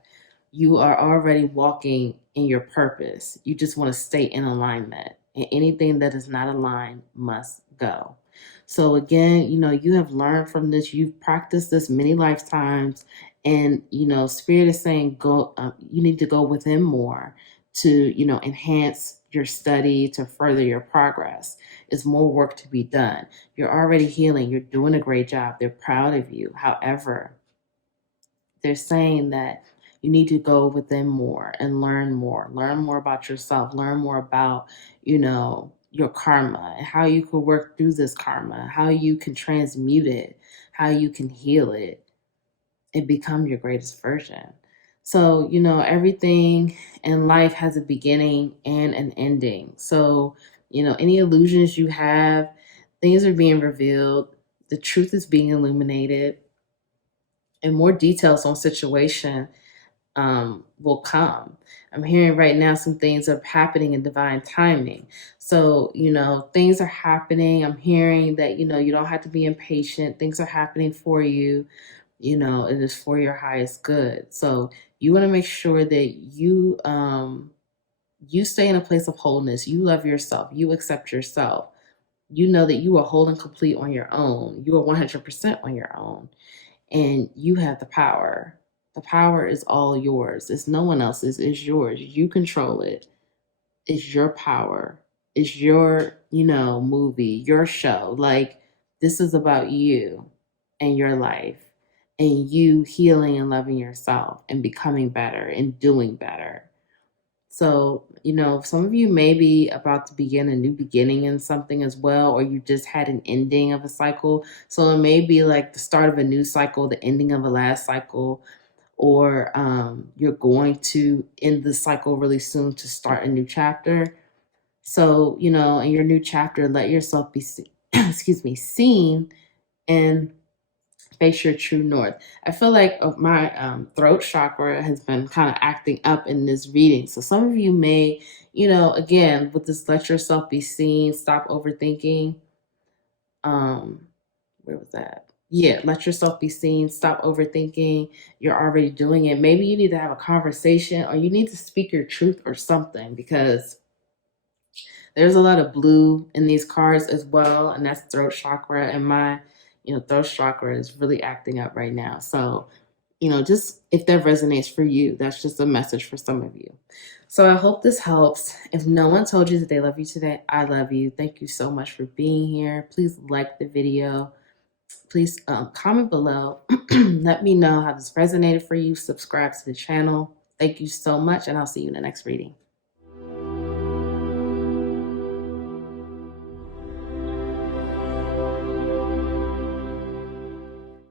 You are already walking in your purpose. You just want to stay in alignment. And anything that is not aligned must go. So again, you have learned from this. You've practiced this many lifetimes. And, Spirit is saying, go, you need to go within more to, enhance your study, to further your progress. It's more work to be done. You're already healing. You're doing a great job. They're proud of you. However, they're saying that you need to go within more and learn more about yourself, learn more about, your karma and how you can work through this karma, how you can transmute it, how you can heal it and become your greatest version. So, everything in life has a beginning and an ending. So, any illusions you have, things are being revealed, the truth is being illuminated, and more details on situation will come. I'm hearing right now some things are happening in divine timing. So, things are happening. I'm hearing that, you don't have to be impatient. Things are happening for you. It is for your highest good. So you want to make sure that you stay in a place of wholeness. You love yourself. You accept yourself. You know that you are whole and complete on your own. You are 100% on your own. And you have the power. The power is all yours. It's no one else's. It's yours. You control it. It's your power. It's your, movie, your show. Like, this is about you and your life and you healing and loving yourself and becoming better and doing better. So, some of you may be about to begin a new beginning in something as well, or you just had an ending of a cycle. So it may be like the start of a new cycle, the ending of a last cycle, or you're going to end the cycle really soon to start a new chapter. So, in your new chapter, let yourself be, excuse me, seen and face your true north. I feel like my throat chakra has been kind of acting up in this reading. So some of you may, again, with this let yourself be seen, stop overthinking. Where was that? Yeah, let yourself be seen, stop overthinking. You're already doing it. Maybe you need to have a conversation or you need to speak your truth or something, because there's a lot of blue in these cards as well, and that's throat chakra. And my, throat chakra is really acting up right now. So, just if that resonates for you, that's just a message for some of you. So I hope this helps. If no one told you that they love you today, I love you. Thank you so much for being here. Please like the video. Please comment below. Let me know how this resonated for you. Subscribe to the channel. Thank you so much, and I'll see you in the next reading.